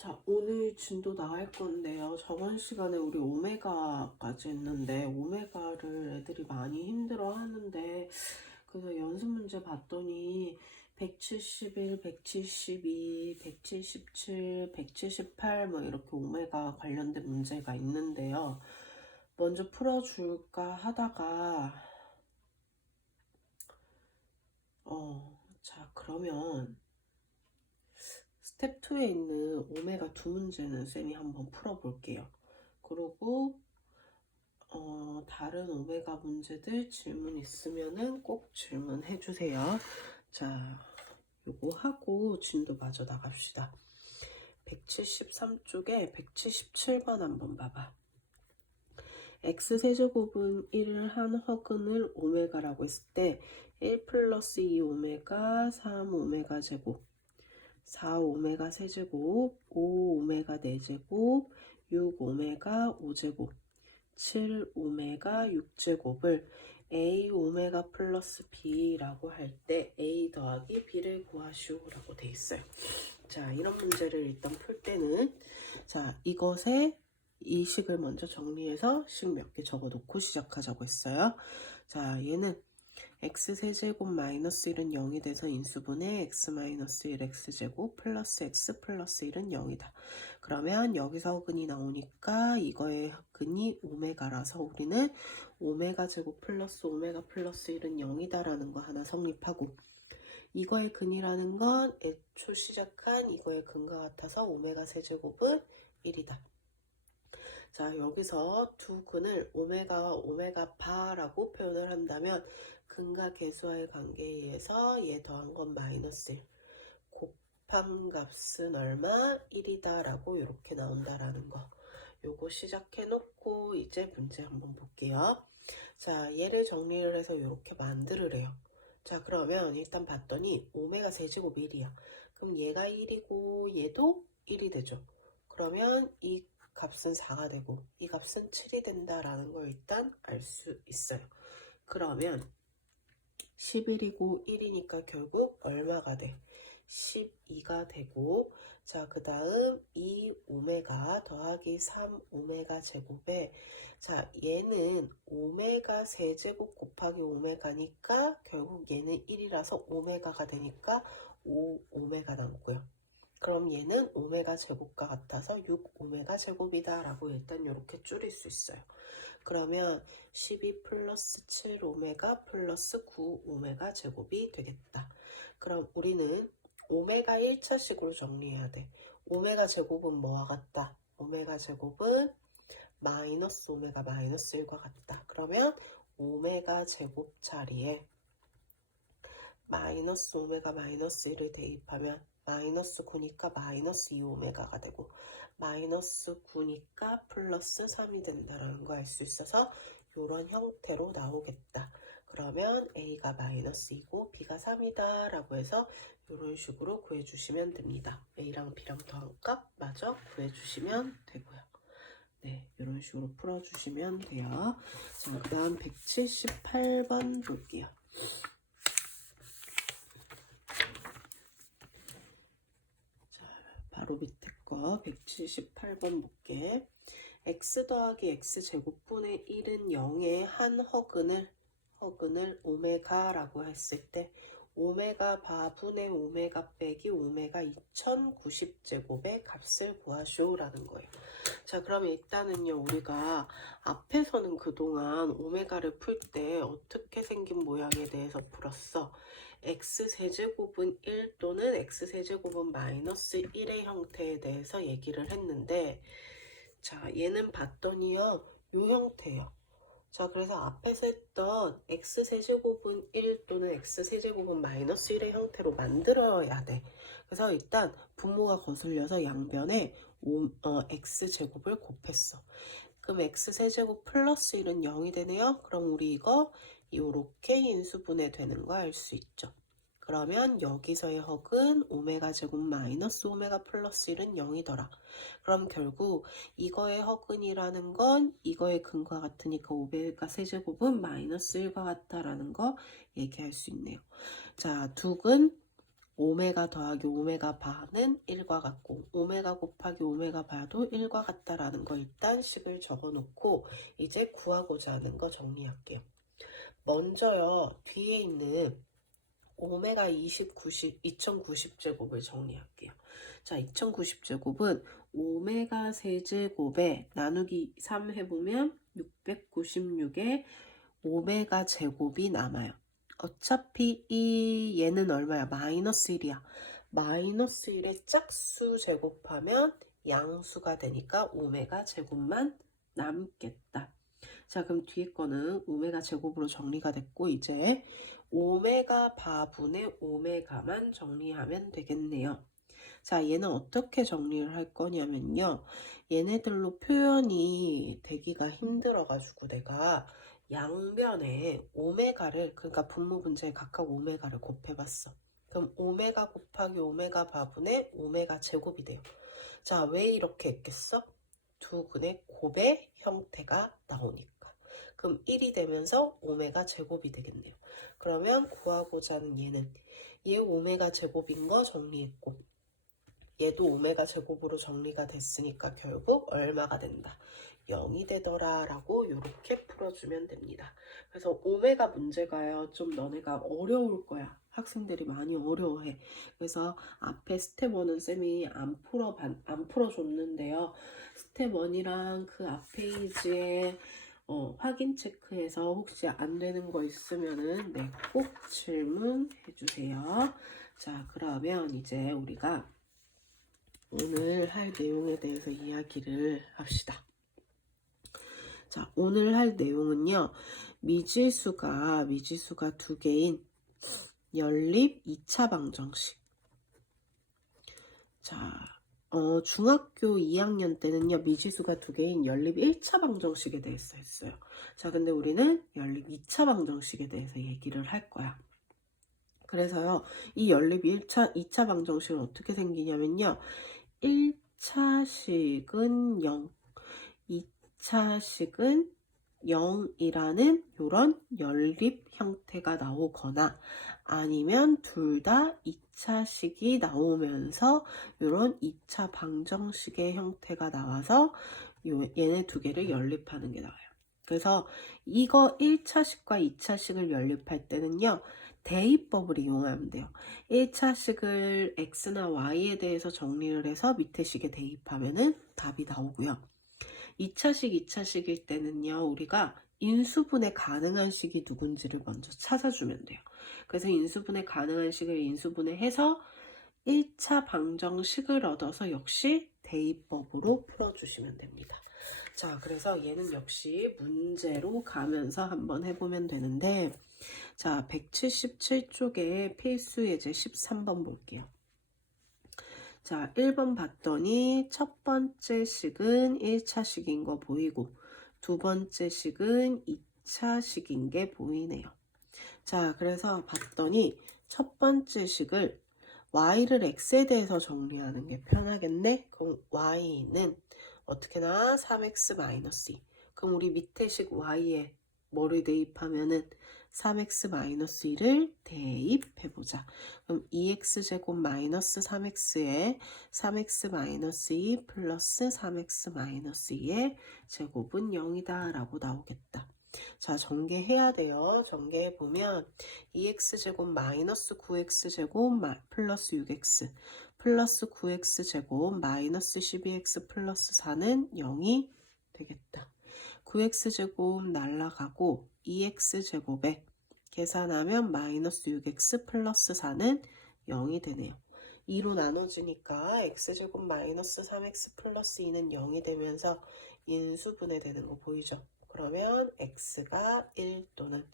자, 오늘 진도 나갈 건데요. 저번 시간에 우리 오메가까지 했는데, 오메가를 애들이 많이 힘들어 하는데, 그래서 연습 문제 봤더니, 171, 172, 177, 178, 뭐 이렇게 오메가 관련된 문제가 있는데요. 먼저 풀어줄까 하다가, 자, 그러면, 스텝 2에 있는 오메가 2 문제는 쌤이 한번 풀어볼게요. 그리고 다른 오메가 문제들 질문 있으면은 꼭 질문해 주세요. 자, 요거 하고 진도 마저 나갑시다. 173쪽에 177번 한번 봐봐. x세제곱은 1을 한 허근을 오메가라고 했을 때 1 플러스 2 오메가 3 오메가 제곱 4 오메가 세제곱 5 오메가 4제곱 6 오메가 5제곱 7 오메가 6제곱을 a 오메가 플러스 b라고 할 때 a 더하기 b를 구하시오 라고 돼 있어요. 자, 이런 문제를 일단 풀 때는 자, 이것의 이 식을 먼저 정리해서 식 몇 개 적어 놓고 시작하자고 했어요. 자, 얘는 x세제곱 마이너스 1은 0이 돼서 인수분해 x 마이너스 1 x제곱 플러스 x 플러스 1은 0이다. 그러면 여기서 허근이 나오니까 이거의 허근이 오메가라서 우리는 오메가 제곱 플러스 오메가 플러스 1은 0이다 라는 거 하나 성립하고, 이거의 근이라는 건 애초 시작한 이거의 근과 같아서 오메가 세제곱은 1이다. 자, 여기서 두 근을 오메가와 오메가 바라고 표현을 한다면 근과 계수와의 관계에 의해서 얘 더한 건 마이너스 1, 곱한 값은 얼마? 1이다 라고 이렇게 나온다라는 거. 요거 시작해 놓고 이제 문제 한번 볼게요. 자, 얘를 정리를 해서 이렇게 만들으래요. 자, 그러면 일단 봤더니 오메가 세제곱 1이야. 그럼 얘가 1이고 얘도 1이 되죠. 그러면 이 값은 4가 되고 이 값은 7이 된다라는 걸 일단 알 수 있어요. 그러면 11이고 1이니까 결국 얼마가 돼? 12가 되고, 자, 그 다음 2 오메가 더하기 3 오메가 제곱에, 자, 얘는 오메가 세제곱 곱하기 오메가니까 결국 얘는 1이라서 오메가가 되니까 5 오메가 남고요. 그럼 얘는 오메가 제곱과 같아서 6 오메가 제곱이다 라고 일단 이렇게 줄일 수 있어요. 그러면 12 플러스 7 오메가 플러스 9 오메가 제곱이 되겠다. 그럼 우리는 오메가 1차식으로 정리해야 돼. 오메가 제곱은 뭐와 같다? 오메가 제곱은 마이너스 오메가 마이너스 1과 같다. 그러면 오메가 제곱 자리에 마이너스 오메가 마이너스 1을 대입하면 마이너스 9니까 마이너스 2 오메가가 되고 마이너스 9니까 플러스 3이 된다는 거 알 수 있어서 이런 형태로 나오겠다. 그러면 A가 마이너스 2고 B가 3이다 라고 해서 이런 식으로 구해주시면 됩니다. A랑 B랑 더한 값 마저 구해주시면 되고요. 네, 이런 식으로 풀어주시면 돼요. 자, 그 다음 178번 볼게요. 바로 밑에 거 178번 볼게. x 더하기 x제곱분의 1은 0의 한 허근을 오메가라고 했을 때 오메가 바분의 오메가 빼기 오메가 2090제곱의 값을 구하시오 라는 거예요. 자, 그럼 일단은요, 우리가 앞에서는 그동안 오메가를 풀 때 어떻게 생긴 모양에 대해서 풀었어? x세제곱은 1 또는 x세제곱은 마이너스 1의 형태에 대해서 얘기를 했는데, 자, 얘는 봤더니요, 요 형태예요. 자, 그래서 앞에서 했던 x세제곱은 1 또는 x세제곱은 마이너스 1의 형태로 만들어야 돼. 그래서 일단 분모가 거슬려서 양변에 x제곱을 곱했어. 그럼 x세제곱 플러스 1은 0이 되네요. 그럼 우리 이거 이렇게 인수분해 되는 거 알 수 있죠. 그러면 여기서의 허근 오메가 제곱 마이너스 오메가 플러스 1은 0이더라. 그럼 결국 이거의 허근이라는 건 이거의 근과 같으니까 오메가 세제곱은 마이너스 1과 같다라는 거 얘기할 수 있네요. 자, 두 근 오메가 더하기 오메가 바는 1과 같고 오메가 곱하기 오메가 바도 1과 같다라는 거 일단 식을 적어 놓고 이제 구하고자 하는 거 정리할게요. 먼저요. 뒤에 있는 오메가 2090제곱을 정리할게요. 자, 2090제곱은 오메가 세제곱에 나누기 3 해보면 696에 오메가 제곱이 남아요. 어차피 얘는 얼마야? 마이너스 1이야. 마이너스 1의 짝수 제곱하면 양수가 되니까 오메가 제곱만 남겠다. 자, 그럼 뒤에 거는 오메가 제곱으로 정리가 됐고 이제 오메가 바분의 오메가만 정리하면 되겠네요. 자, 얘는 어떻게 정리를 할 거냐면요. 얘네들로 표현이 되기가 힘들어가지고 내가 양변에 오메가를, 그러니까 분모분자에 각각 오메가를 곱해봤어. 그럼 오메가 곱하기 오메가 바분의 오메가 제곱이 돼요. 자, 왜 이렇게 했겠어? 두 근의 곱의 형태가 나오니까. 그럼 1이 되면서 오메가 제곱이 되겠네요. 그러면 구하고자 하는 얘는 얘 오메가 제곱인 거 정리했고 얘도 오메가 제곱으로 정리가 됐으니까 결국 얼마가 된다? 0이 되더라 라고 이렇게 풀어주면 됩니다. 그래서 오메가 문제가요 좀 너네가 어려울 거야. 학생들이 많이 어려워해. 그래서 앞에 스텝 1은 쌤이 안 풀어줬는데요. 스텝 1이랑 그 앞 페이지에 확인 체크해서 혹시 안 되는 거 있으면은 네, 꼭 질문해 주세요. 자, 그러면 이제 우리가 오늘 할 내용에 대해서 이야기를 합시다. 자, 오늘 할 내용은요. 미지수가 두 개인 연립 2차 방정식. 자, 중학교 2학년 때는요. 미지수가 두 개인 연립 1차 방정식에 대해서 했어요. 자, 근데 우리는 연립 2차 방정식에 대해서 얘기를 할 거야. 그래서요. 이 연립 2차 방정식은 어떻게 생기냐면요. 1차식은 0, 2차식은 0이라는 이런 연립 형태가 나오거나 아니면 둘 다 2차식이 나오면서 이런 2차 방정식의 형태가 나와서 얘네 두 개를 연립하는 게 나와요. 그래서 이거 1차식과 2차식을 연립할 때는요. 대입법을 이용하면 돼요. 1차식을 x나 y에 대해서 정리를 해서 밑에 식에 대입하면은 답이 나오고요. 2차식, 2차식일 때는요. 우리가 인수분해 가능한 식이 누군지를 먼저 찾아주면 돼요. 그래서 인수분해 가능한 식을 인수분해해서 1차 방정식을 얻어서 역시 대입법으로 풀어주시면 됩니다. 자, 그래서 얘는 역시 문제로 가면서 한번 해보면 되는데 자, 177쪽에 필수 예제 13번 볼게요. 자, 1번 봤더니 첫 번째 식은 1차식인 거 보이고 두 번째 식은 2차식인 게 보이네요. 자, 그래서 봤더니 첫 번째 식을 y를 x에 대해서 정리하는 게 편하겠네? 그럼 y는 어떻게 나? 3x-2. 그럼 우리 밑에 식 y에 뭐를 대입하면은 3x-1을 대입해보자. 그럼 2x제곱 마이너스 3x에 3x-2 플러스 3x-2의 제곱은 0이다 라고 나오겠다. 자, 전개해야 돼요. 전개해보면 2x제곱 마이너스 9x제곱 플러스 6x 플러스 9x제곱 마이너스 12x 플러스 4는 0이 되겠다. 9x제곱 날라가고 2x제곱에 계산하면 마이너스 6x 플러스 4는 0이 되네요. 2로 나눠지니까 x제곱 마이너스 3x 플러스 2는 0이 되면서 인수분해 되는 거 보이죠? 그러면 x가 1 또는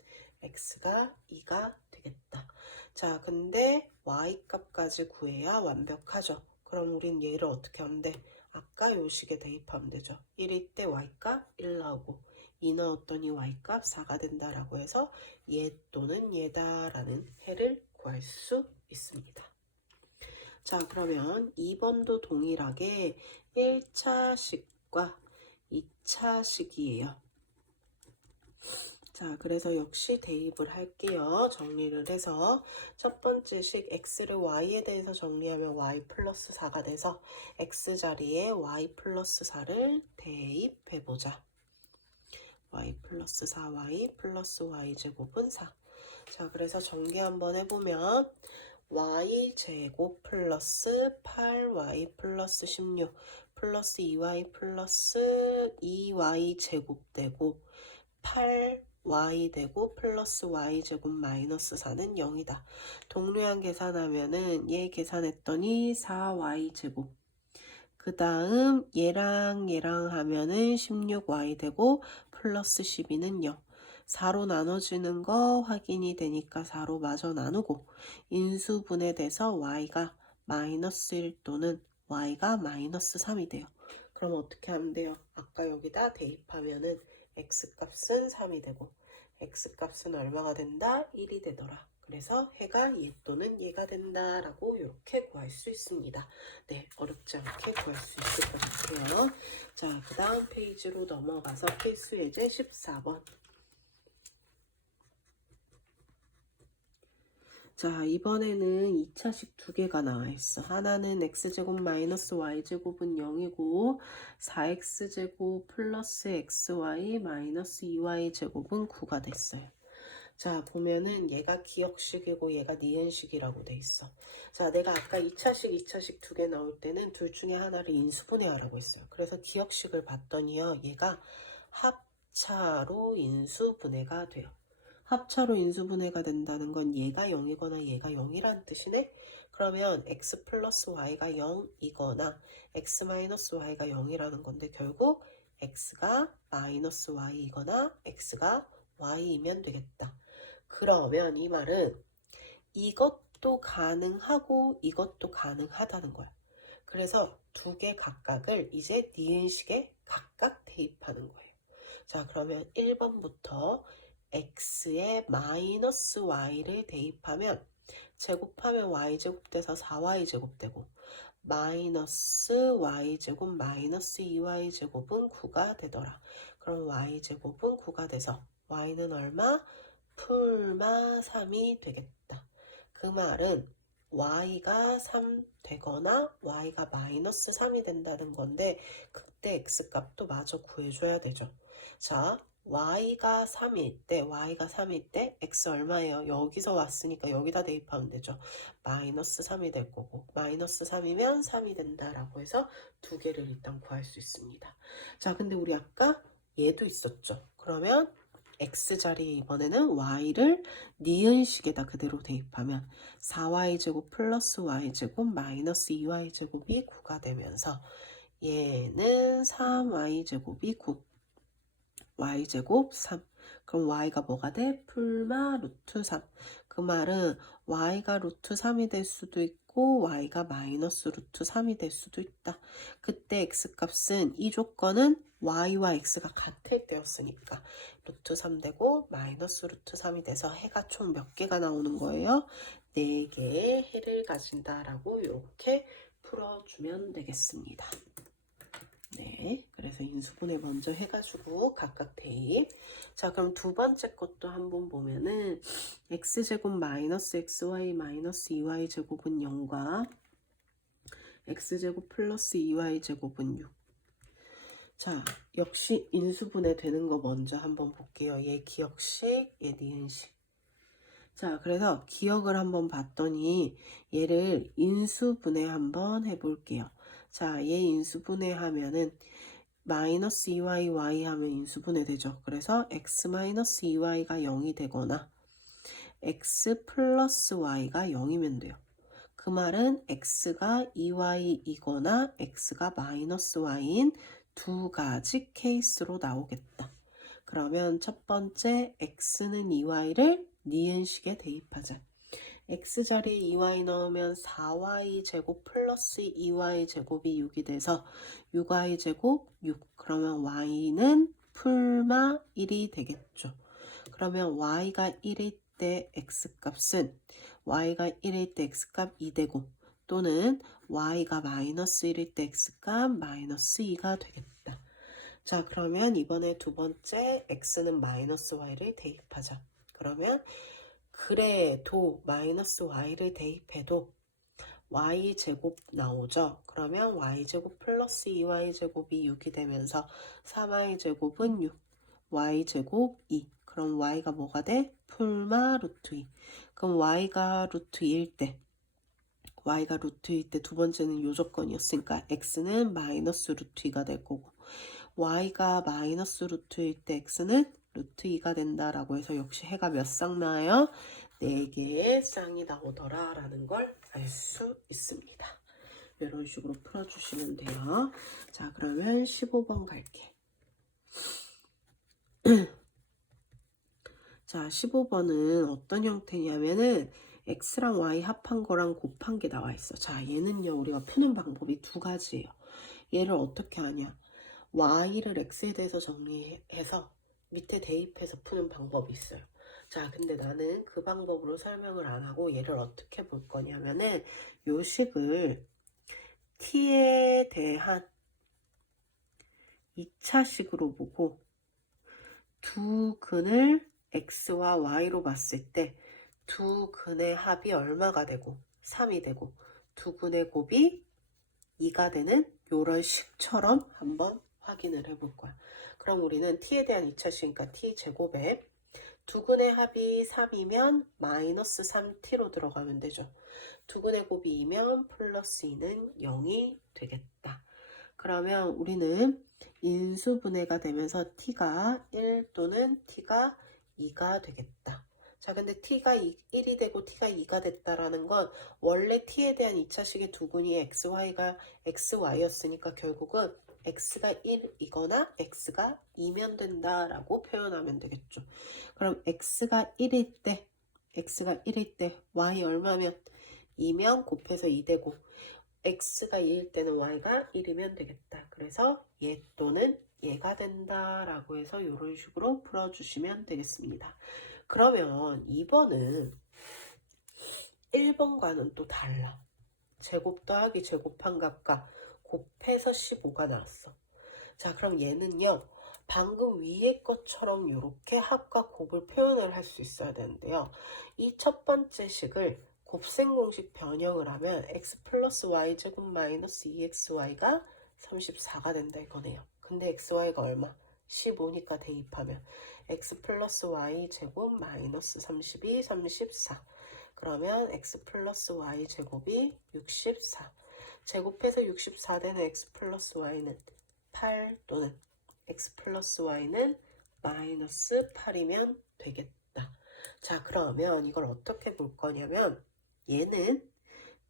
x가 2가 되겠다. 자, 근데 y값까지 구해야 완벽하죠. 그럼 우린 얘를 어떻게 하면 돼? 아까 요 식에 대입하면 되죠. 1일 때 y값 1 나오고 2 넣었더니 y값 4가 된다라고 해서 얘 또는 얘다라는 해를 구할 수 있습니다. 자, 그러면 2번도 동일하게 1차식과 2차식이에요. 자, 그래서 역시 대입을 할게요. 정리를 해서 첫 번째 식 x를 y에 대해서 정리하면 y 플러스 4가 돼서 x 자리에 y 플러스 4를 대입해보자. y 플러스 4y 플러스 y 제곱은 4. 자, 그래서 전개 한번 해보면 y 제곱 플러스 8y 플러스 16 플러스 2y 플러스 2y 제곱 되고 8y 되고 플러스 y 제곱 마이너스 4는 0이다. 동류항 계산하면은 얘 계산했더니 4y 제곱. 그 다음 얘랑 하면은 16y 되고 플러스 12는 0. 4로 나눠지는 거 확인이 되니까 4로 마저 나누고 인수분해돼서 y가 마이너스 1 또는 y가 마이너스 3이 돼요. 그럼 어떻게 하면 돼요? 아까 여기다 대입하면은 x값은 3이 되고 x값은 얼마가 된다? 1이 되더라. 그래서 해가 얘 또는 얘가 된다라고 이렇게 구할 수 있습니다. 네, 어렵지 않게 구할 수 있을 것 같아요. 자, 그 다음 페이지로 넘어가서 필수 예제 14번. 자, 이번에는 2차식 두 개가 나와 있어. 하나는 x제곱 마이너스 y제곱은 0이고 4x제곱 플러스 xy 마이너스 2y제곱은 9가 됐어요. 자, 보면은 얘가 기억식이고 얘가 니은식이라고 돼 있어. 자, 내가 아까 2차식 두 개 나올 때는 둘 중에 하나를 인수분해하라고 했어요. 그래서 기억식을 봤더니요, 얘가 합차로 인수분해가 돼요. 합차로 인수분해가 된다는 건 얘가 0이거나 얘가 0이란 뜻이네. 그러면 x 플러스 y가 0이거나 x 마이너스 y가 0이라는 건데 결국 x가 마이너스 y이거나 x가 y이면 되겠다. 그러면 이 말은 이것도 가능하고 이것도 가능하다는 거야. 그래서 두 개 각각을 이제 니은식에 각각 대입하는 거예요. 자, 그러면 1번부터 x에 마이너스 y를 대입하면 제곱하면 y제곱 돼서 4y제곱 되고 마이너스 y제곱 마이너스 2y제곱은 9가 되더라. 그럼 y제곱은 9가 돼서 y는 얼마? 풀마 3이 되겠다. 그 말은 y가 3 되거나 y가 마이너스 3이 된다는 건데 그때 x값도 마저 구해줘야 되죠. 자, y가 3일 때 x 얼마예요? 여기서 왔으니까 여기다 대입하면 되죠. 마이너스 3이 될 거고 마이너스 3이면 3이 된다라고 해서 두 개를 일단 구할 수 있습니다. 자, 근데 우리 아까 얘도 있었죠. 그러면 x 자리에 이번에는 y를 니은식에다 그대로 대입하면 4y제곱 플러스 y제곱 마이너스 2y제곱이 9가 되면서 얘는 3y제곱이 9 y제곱 3. 그럼 y가 뭐가 돼? 풀마 루트 3. 그 말은 y가 루트 3이 될 수도 있고 y가 마이너스 루트 3이 될 수도 있다. 그때 x값은 이 조건은 y와 x가 같을 때였으니까 루트 3 되고 마이너스 루트 3이 돼서 해가 총 몇 개가 나오는 거예요? 4개의 해를 가진다라고 이렇게 풀어주면 되겠습니다. 네, 그래서 인수분해 먼저 해가지고 각각 대입. 자, 그럼 두 번째 것도 한번 보면은 x제곱 마이너스 xy 마이너스 2y 제곱은 0과 x제곱 플러스 2y 제곱은 6. 자, 역시 인수분해 되는 거 먼저 한번 볼게요. 얘 기억식, 얘 니은식. 자, 그래서 기억을 한번 봤더니 얘를 인수분해 한번 해볼게요. 자, 얘 인수분해 하면은 마이너스 2y, y 하면 인수분해 되죠. 그래서 x 마이너스 2y가 0이 되거나 x 플러스 y가 0이면 돼요. 그 말은 x가 2y이거나 x가 마이너스 y인 두 가지 케이스로 나오겠다. 그러면 첫 번째 x는 2y를 니은식에 대입하자. x 자리에 2y 넣으면 4y 제곱 플러스 2y 제곱이 6이 돼서 6y 제곱 6. 그러면 y는 풀마 1이 되겠죠. 그러면 y가 1일 때 x값은 y가 1일 때 x값 2 되고 또는 y가 마이너스 1일 때 x값 마이너스 2가 되겠다. 자, 그러면 이번에 두 번째 x는 마이너스 y를 대입하자. 그러면 그래도 마이너스 y를 대입해도 y제곱 나오죠. 그러면 y제곱 플러스 2y제곱이 6이 되면서 3y제곱은 6, y제곱 2. 그럼 y가 뭐가 돼? 풀마 루트 2. 그럼 y가 루트 2일 때 두 번째는 요 조건이었으니까 x는 마이너스 루트 2가 될 거고 y가 마이너스 루트 2일 때 x는 루트 2가 된다라고 해서 역시 해가 몇 쌍 나와요? 4개의 쌍이 나오더라 라는 걸 알 수 있습니다. 이런 식으로 풀어주시면 돼요. 자, 그러면 15번 갈게. 자, 15번은 어떤 형태냐면은 x랑 y 합한 거랑 곱한 게 나와 있어. 자, 얘는요, 우리가 푸는 방법이 두 가지예요. 얘를 어떻게 하냐? y를 x에 대해서 정리해서 밑에 대입해서 푸는 방법이 있어요. 자, 근데 나는 그 방법으로 설명을 안 하고 얘를 어떻게 볼 거냐면은 요 식을 t에 대한 2차식으로 보고 두 근을 x와 y로 봤을 때 두 근의 합이 얼마가 되고 3이 되고 두 근의 곱이 2가 되는 요런 식처럼 한번 확인을 해볼 거야. 그럼 우리는 t에 대한 2차식이니까 t제곱에 두 근의 합이 3이면 마이너스 3t로 들어가면 되죠. 두 근의 곱이 2면 플러스 2는 0이 되겠다. 그러면 우리는 인수분해가 되면서 t가 1 또는 t가 2가 되겠다. 자, 근데 t가 1이 되고 t가 2가 됐다라는 건 원래 t에 대한 2차식의 두 근이 xy였으니까 결국은 x가 1이거나 x가 2면 된다라고 표현하면 되겠죠. 그럼 x가 1일 때 y 얼마면 2면 곱해서 2 되고 x가 2일 때는 y가 1이면 되겠다. 그래서 얘 또는 얘가 된다라고 해서 이런 식으로 풀어주시면 되겠습니다. 그러면 2번은 1번과는 또 달라. 제곱 더하기 제곱한 값과 곱해서 15가 나왔어. 자, 그럼 얘는요. 방금 위의 것처럼 이렇게 합과 곱을 표현을 할 수 있어야 되는데요. 이 첫 번째 식을 곱셈 공식 변형을 하면 x 플러스 y제곱 마이너스 2xy가 34가 된다 이거네요. 근데 xy가 얼마? 15니까 대입하면 x 플러스 y제곱 마이너스 32, 34. 그러면 x 플러스 y제곱이 64. 제곱해서 64 되는 x 플러스 y는 8 또는 x 플러스 y는 마이너스 8이면 되겠다. 자, 그러면 이걸 어떻게 볼 거냐면 얘는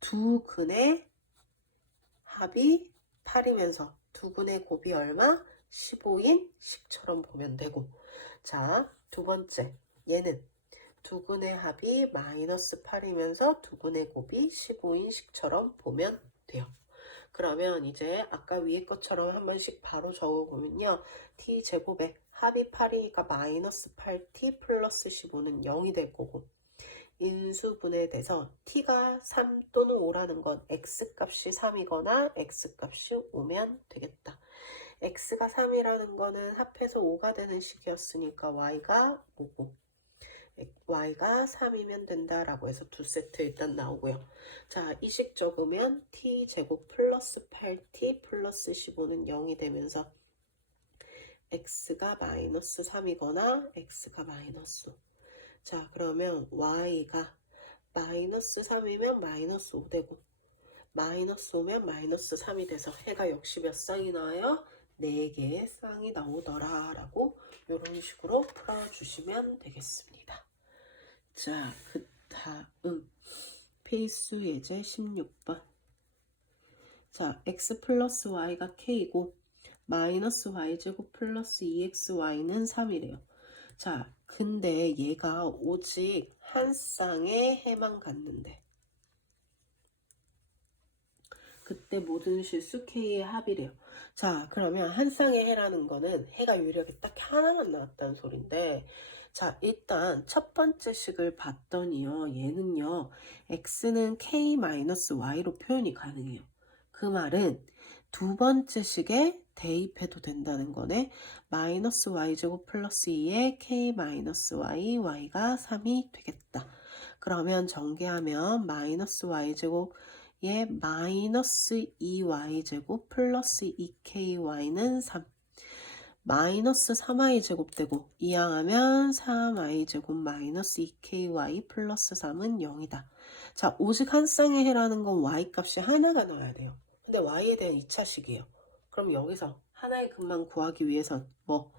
두 근의 합이 8이면서 두 근의 곱이 얼마? 15인 식처럼 보면 되고, 자, 두 번째 얘는 두 근의 합이 마이너스 8이면서 두 근의 곱이 15인 식처럼 보면 돼요. 그러면 이제 아까 위에 것처럼 한 번씩 바로 적어보면요. t제곱에 합이 8이니까 마이너스 8t 플러스 15는 0이 될 거고 인수분해돼서 t가 3 또는 5라는 건 x값이 3이거나 x값이 5면 되겠다. x가 3이라는 거는 합해서 5가 되는 식이었으니까 y가 5고 y가 3이면 된다라고 해서 두 세트 일단 나오고요. 자, 이 식 적으면 t제곱 플러스 8t 플러스 15는 0이 되면서 x가 마이너스 3이거나 x가 마이너스 5. 자, 그러면 y가 마이너스 3이면 마이너스 5 되고 마이너스 5면 마이너스 3이 돼서 해가 역시 몇 쌍이 나와요? 4개의 쌍이 나오더라 라고 이런 식으로 풀어주시면 되겠습니다. 자, 그 다음 필수 예제 16번. 자, x 플러스 y가 k이고 마이너스 y제곱 플러스 2xy는 3이래요. 자, 근데 얘가 오직 한 쌍의 해만 갖는데 그때 모든 실수 k의 합이래요. 자, 그러면 한 쌍의 해라는 거는 해가 유일하게 딱 하나만 나왔다는 소린데, 자, 일단 첫 번째 식을 봤더니요, 얘는요 x는 k-y로 표현이 가능해요. 그 말은 두 번째 식에 대입해도 된다는 거네. 마이너스 y제곱 플러스 2에 k 마이너스 y, y가 3이 되겠다. 그러면 전개하면 마이너스 y제곱에 마이너스 2y제곱 플러스 2ky는 3. 마이너스 3y제곱 되고 이항하면 3y제곱 마이너스 2ky 플러스 3은 0이다. 자, 오직 한 쌍의 해라는 건 y 값이 하나가 나와야 돼요. 근데 y에 대한 2차식이에요. 그럼 여기서 하나의 값만 구하기 위해선 뭐?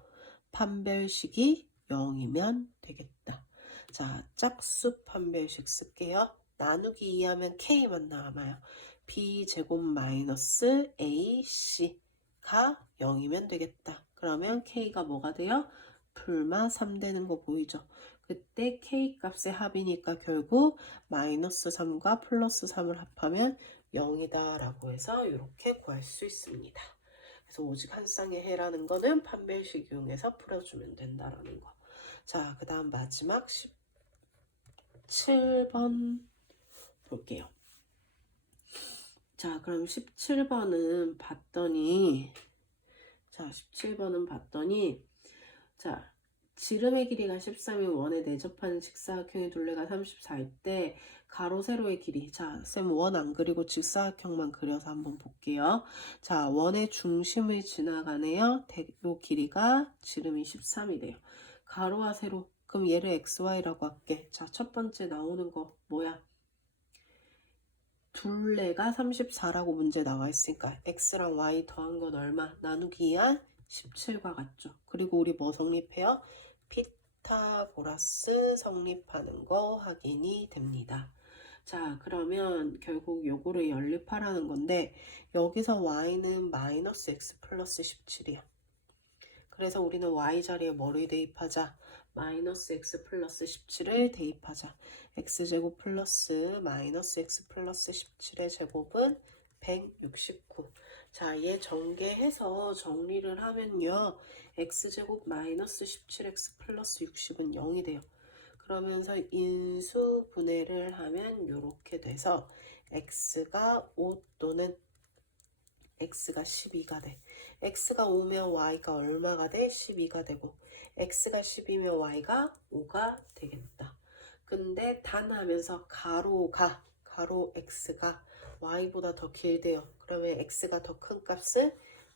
판별식이 0이면 되겠다. 자, 짝수 판별식 쓸게요. 나누기 2하면 k만 남아요. b제곱 마이너스 ac가 0이면 되겠다. 그러면 k가 뭐가 돼요? 풀마 3 되는 거 보이죠? 그때 k 값의 합이니까 결국 마이너스 3과 플러스 3을 합하면 0이다 라고 해서 이렇게 구할 수 있습니다. 그래서 오직 한 쌍의 해라는 거는 판별식 이용해서 풀어주면 된다라는 거. 자, 그 다음 마지막 17번 볼게요. 자, 그럼 17번은 봤더니 자, 지름의 길이가 13인 원에 내접하는 직사각형의 둘레가 34일 때 가로 세로의 길이, 자, 쌤 원 안 그리고 직사각형만 그려서 한번 볼게요. 자, 원의 중심을 지나가네요. 요 길이가 지름이 13이래요. 가로와 세로, 그럼 얘를 xy라고 할게. 자, 첫 번째 나오는 거 뭐야? 둘레가 34라고 문제 나와 있으니까 x랑 y 더한 건 얼마? 나누기 2한 17과 같죠. 그리고 우리 뭐 성립해요? 피타고라스 성립하는 거 확인이 됩니다. 자, 그러면 결국 요거를 연립하라는 건데 여기서 y는 마이너스 x 플러스 17이야. 그래서 우리는 y 자리에 뭐를 대입하자? 마이너스 x 플러스 17을 대입하자. x제곱 플러스 마이너스 x 플러스 17의 제곱은 169. 자, 얘 전개해서 정리를 하면요. x제곱 마이너스 17x 플러스 60은 0이 돼요. 그러면서 인수분해를 하면 이렇게 돼서 x가 5 또는 x가 12가 돼. x가 5면 y가 얼마가 돼? 12가 되고 x가 10이면 y가 5가 되겠다. 근데 단 하면서 가로 x가 y보다 더 길대요. 그러면 x가 더 큰 값은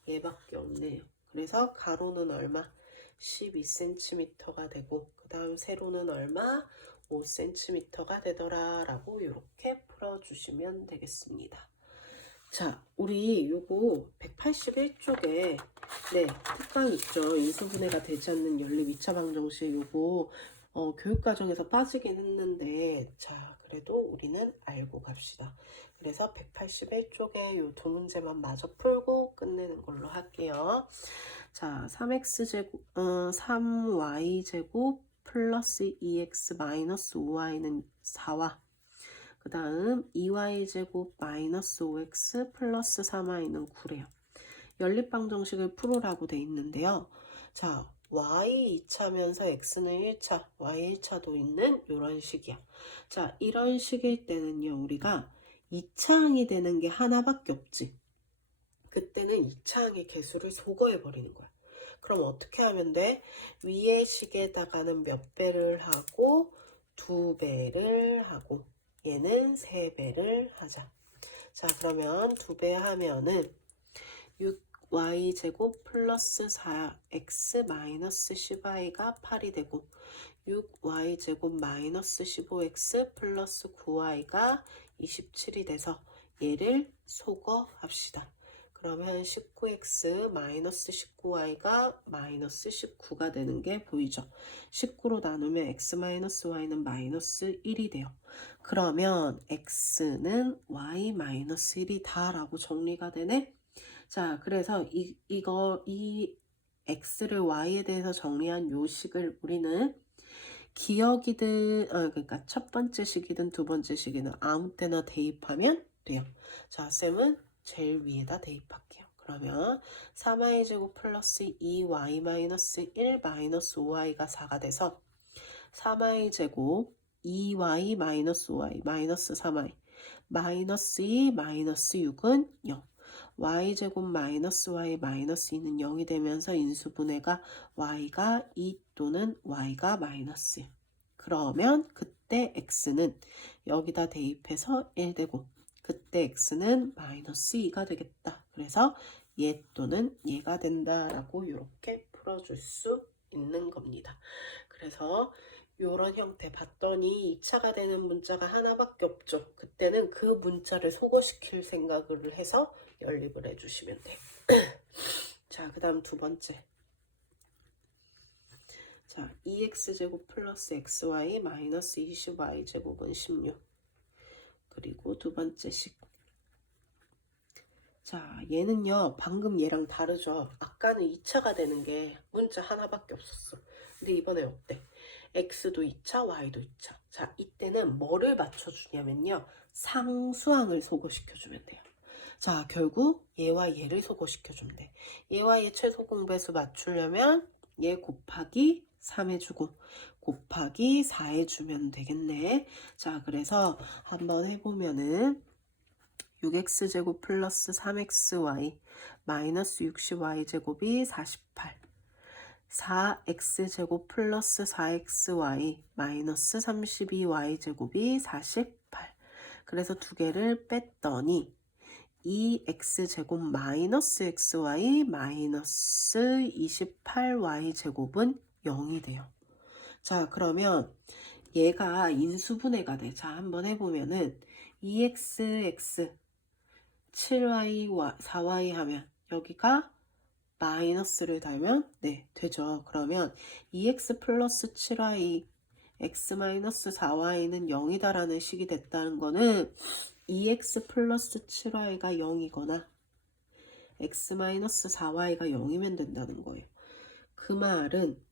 얘밖에 없네요. 그래서 가로는 얼마? 12cm가 되고 그 다음 세로는 얼마? 5cm가 되더라 라고 이렇게 풀어주시면 되겠습니다. 자, 우리 요거 181쪽에 특강 있죠. 인수분해가 되지 않는 연립 2차 방정식 요거 교육과정에서 빠지긴 했는데 자, 그래도 우리는 알고 갑시다. 그래서 181쪽에 요 두 문제만 마저 풀고 끝내는 걸로 할게요. 자, 3y제곱 플러스 2x 마이너스 5y는 4와 그 다음 2y제곱 마이너스 5x 플러스 3y는 9래요. 연립방정식을 풀으라고 돼 있는데요. 자, y 2차면서 x는 1차, y 1차도 있는 이런 식이야. 자, 이런 식일 때는요. 우리가 2차항이 되는 게 하나밖에 없지. 그때는 2차항의 개수를 소거해버리는 거야. 그럼 어떻게 하면 돼? 위의 식에다가는 몇 배를 하고 2배를 하고 얘는 3배를 하자. 자, 그러면 2배 하면은 6y제곱 플러스 4x 마이너스 10y가 8이 되고 6y제곱 마이너스 15x 플러스 9y가 27이 돼서 얘를 소거합시다. 그러면 19x 마이너스 19y가 마이너스 19가 되는 게 보이죠. 19로 나누면 x 마이너스 y는 마이너스 1이 돼요. 그러면 x는 y 마이너스 1이다 라고 정리가 되네. 자, 그래서 이 x를 y에 대해서 정리한 요 식을 우리는 기억이든 그러니까 첫 번째 식이든 두 번째 식이든 아무 때나 대입하면 돼요. 자, 쌤은 제일 위에다 대입할게요. 그러면 3y제곱 플러스 2y 마이너스 1 마이너스 5y가 4가 돼서 3y제곱 2y 마이너스 5y 마이너스 3y 마이너스 2 마이너스 6은 0. y제곱 마이너스 y 마이너스 2는 0이 되면서 인수분해가 y가 2 또는 y가 마이너스 1. 그러면 그때 x는 여기다 대입해서 1 되고 그때 x는 마이너스 2가 되겠다. 그래서 얘 또는 얘가 된다라고 이렇게 풀어줄 수 있는 겁니다. 그래서 이런 형태 봤더니 2차가 되는 문자가 하나밖에 없죠. 그때는 그 문자를 소거시킬 생각을 해서 연립을 해주시면 돼요. 자, 그 다음 두 번째. 자, 2x제곱 플러스 xy 마이너스 20y제곱은 16. 그리고 두 번째 식. 자, 얘는요, 방금 얘랑 다르죠. 아까는 2차가 되는 게 문자 하나밖에 없었어. 근데 이번에 어때? x도 2차, y도 2차. 자, 이때는 뭐를 맞춰주냐면요. 상수항을 소거시켜주면 돼요. 자, 결국 얘와 얘를 소거시켜주면 돼. 얘와 얘 최소 공배수 맞추려면 얘 곱하기 3 해주고 곱하기 4 해주면 되겠네. 자, 그래서 한번 해보면은 6x제곱 플러스 3xy 마이너스 60y제곱이 48. 4x제곱 플러스 4xy 마이너스 32y제곱이 48. 그래서 두 개를 뺐더니 2x제곱 마이너스 xy 마이너스 28y제곱은 0이 돼요. 자, 그러면 얘가 인수분해가 돼. 자, 한번 해보면은 2xx 7y, 4y 하면 여기가 마이너스를 달면 네, 되죠. 그러면 2x 플러스 7y, x 마이너스 4y는 0이다라는 식이 됐다는 거는 2x 플러스 7y가 0이거나 x 마이너스 4y가 0이면 된다는 거예요. 그 말은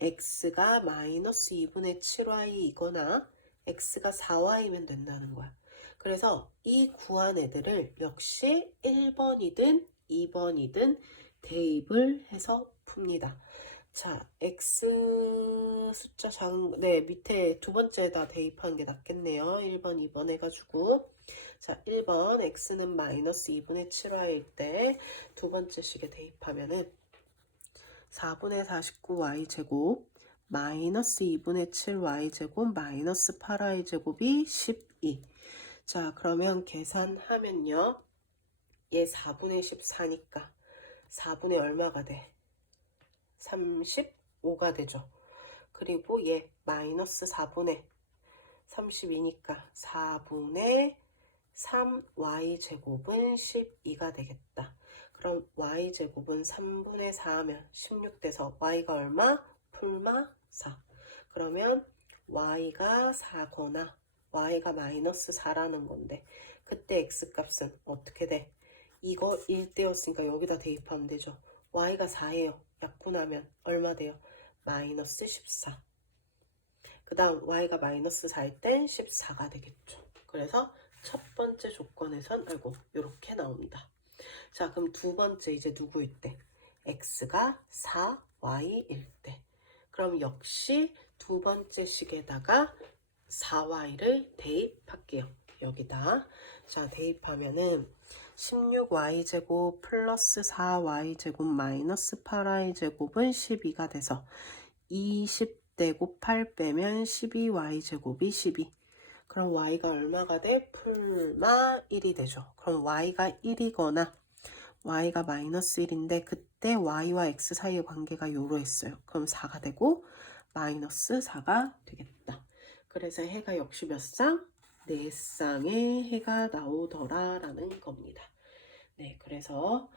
x가 마이너스 2분의 7y이거나 x가 4y면 된다는 거야. 그래서 이 구한 애들을 역시 1번이든 2번이든 대입을 해서 풉니다. 자, x 숫자 작은, 네, 밑에 두 번째에다 대입하는 게 낫겠네요. 1번, 2번 해가지고. 자, 1번 x는 마이너스 2분의 7y일 때 두 번째 식에 대입하면은 4분의 49y제곱 마이너스 2분의 7y제곱 마이너스 8y제곱이 12. 자, 그러면 계산하면요. 얘 4분의 14니까 4분의 얼마가 돼? 35가 되죠. 그리고 얘 마이너스 4분의 32니까 4분의 3y제곱은 12가 되겠다. 그럼 y제곱은 3분의 4 하면 16 돼서 y가 얼마? 풀마 4. 그러면 y가 4거나 y가 마이너스 4라는 건데 그때 x값은 어떻게 돼? 이거 1대였으니까 여기다 대입하면 되죠. y가 4예요. 약분하면 얼마 돼요? 마이너스 14. 그 다음 y가 마이너스 4일 땐 14가 되겠죠. 그래서 첫 번째 조건에선 이렇게 나옵니다. 자, 그럼 두 번째 이제 누구일 때? x가 4y일 때. 그럼 역시 두 번째 식에다가 4y를 대입할게요. 여기다. 자, 대입하면은 16y제곱 플러스 4y제곱 마이너스 8y제곱은 12가 돼서 20대곱 8 빼면 12y제곱이 12. 그럼 y가 얼마가 돼? 풀마 1이 되죠. 그럼 y가 1이거나 y가 마이너스 1인데 그때 y와 x 사이의 관계가 요로 했어요. 그럼 4가 되고 마이너스 4가 되겠다. 그래서 해가 역시 몇 쌍? 4쌍의 해가 나오더라 라는 겁니다. 네, 그래서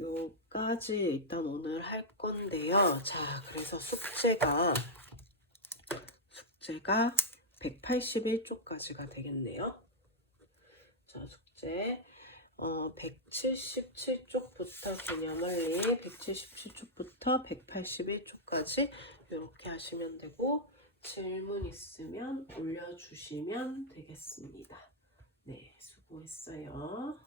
요까지 일단 오늘 할 건데요. 자, 그래서 숙제가 181쪽까지가 되겠네요. 자, 숙제 177쪽부터 개념원리 177쪽부터 181쪽까지 이렇게 하시면 되고 질문 있으면 올려주시면 되겠습니다. 네, 수고했어요.